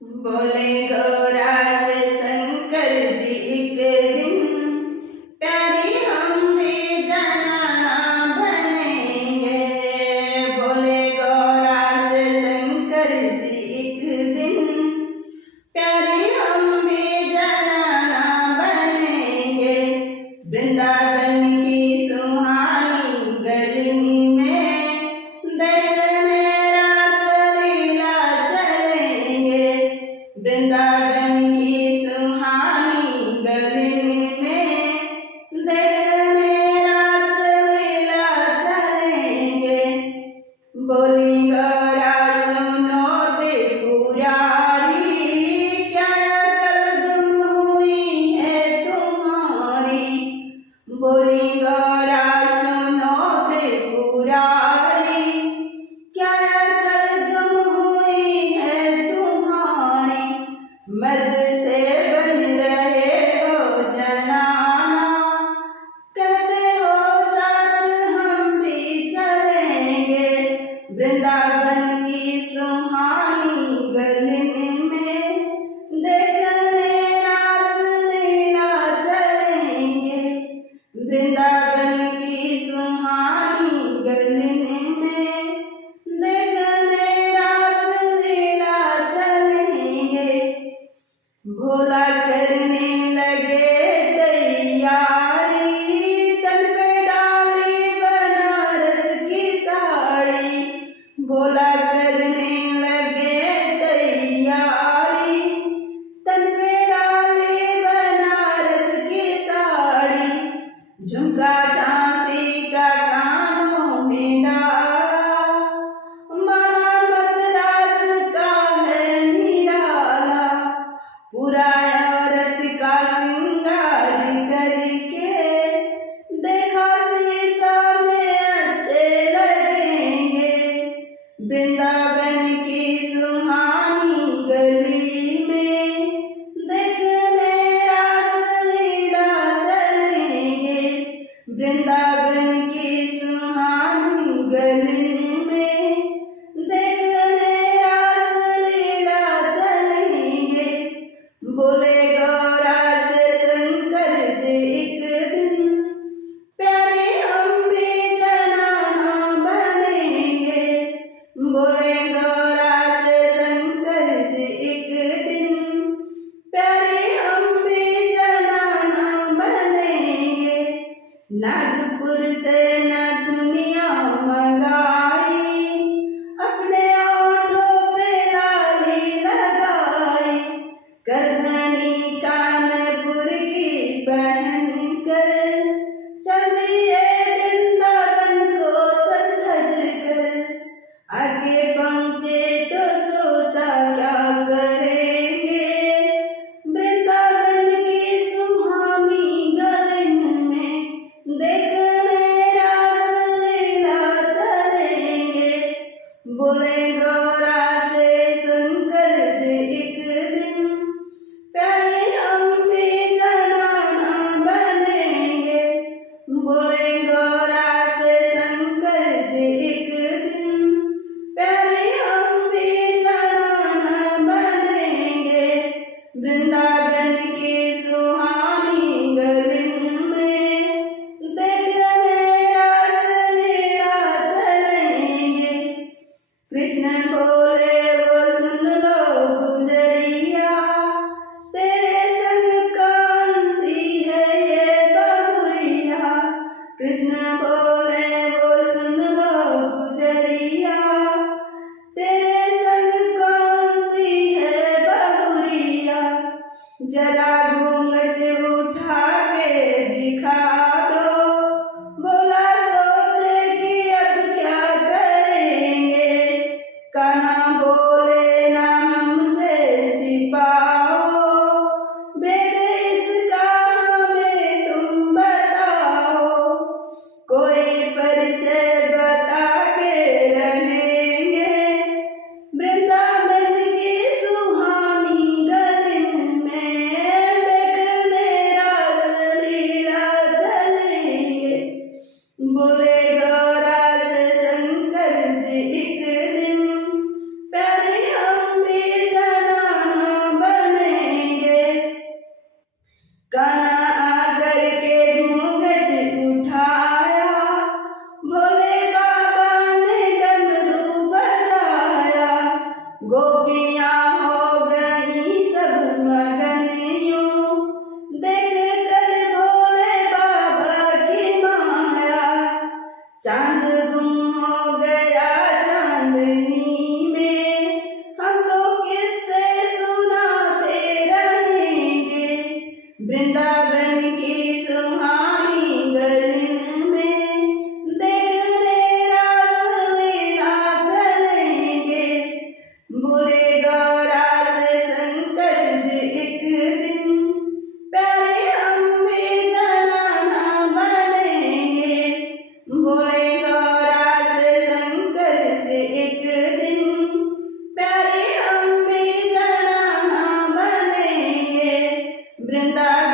बोले गौरा से शंकर जी एक दिन, प्यारी हम भी जनाना बनेंगे। बोले गौरा से शंकर जी एक दिन, प्यारी हम भी जनाना बनेंगे। वृंदावन की सुहानी गली में देखने रासलीला चलेंगे। वृंदावन की सुहानी गली में देखने रासलीला चलेंगे। बोली गौरा सुनो त्रिपुरारी, क्या अकल गुम हुई है तुम्हारी। बोली गौरा सुनो त्रिपुरारी, क्या अकल गुम हुई है तुम्हारी। मद से बन रहे हो जनाना, कहते हो साथ हम भी चलेंगे। वृंदावन की सुहानी गली में देखने रासलीला चलेंगे। वृंदावन की सुहानी गली में देखने रासलीला चलेंगे। भोला करने लगे तैयारी, तन पे डाली बनारस की साड़ी। भोला करने लगे तैयारी, तन पे डाली बनारस की साड़ी। झुमका झांसी का कानों में डाला, माला मद्रास का है निराला। पूरा औरत का श्रृंगार करके देखा शीशा में अच्छे लगेंगे। वृंदावन की सुहानी गली में देखने रासलीला चलेंगे। वृंदावन की सुहानी गली में देखने रासलीला चलेंगे। बोले गौरा से शंकर जी एक दिन, प्यारे हम भी जनाना बनेंगे। बोले गौरा से शंकर जी एक दिन, प्यारे हम भी जनाना बनेंगे। नागपुर से न दुनिया मंगाई, अपने ओठों पे लाली लगाई। करधनी कानपुर की पहन कर चलिए वृंदावन को सज धज कर। आगे पहुँचे तो सोचा क्या करेंगे। वृंदावन की सुहानी गली में देखने रासलीला चलेंगे। बोले गौरा से शंकर जी एक दिन, प्यारे हम भी जनाना बनेंगे। बोले गौरा से शंकर जी एक दिन, प्यारे हम भी जनाना बनेंगे। वृंदावन की सुहानी गली में देखने रासलीला चलेंगे। कृष्ण बोले वो सुन लो गुजरिया, तेरे संग कौन सी है ये बहुरिया। कृष्ण बोले वो सुन लो गुजरिया, तेरे संग कौन सी है बहुरिया। जरा घूंघट उठा के दिखा दो, बोला सोचे कि अब क्या करेंगे। कहाँ बोले ना हमसे छिपाओ, भेद इसका हमें तुम बताओ। कोई परिचय बता के रहेंगे। वृंदावन की सुहानी गली में गोपियाँ हो गई सब मगन यूं देख कर भोले बाबा की माया। चांद गुम हो गया चांदनी में, हम तो किससे सुनाते रहेंगे। वृंदावन की सुहानी गलिन में देखने रासलीला चलेंगे। भूले गौरा से शंकर जी एक दिन, प्यारे हम भी जनाना बनेंगे। भोले गौरा से शंकर जी एक दिन, प्यारे हम भी जनाना बनेंगे। वृंदावन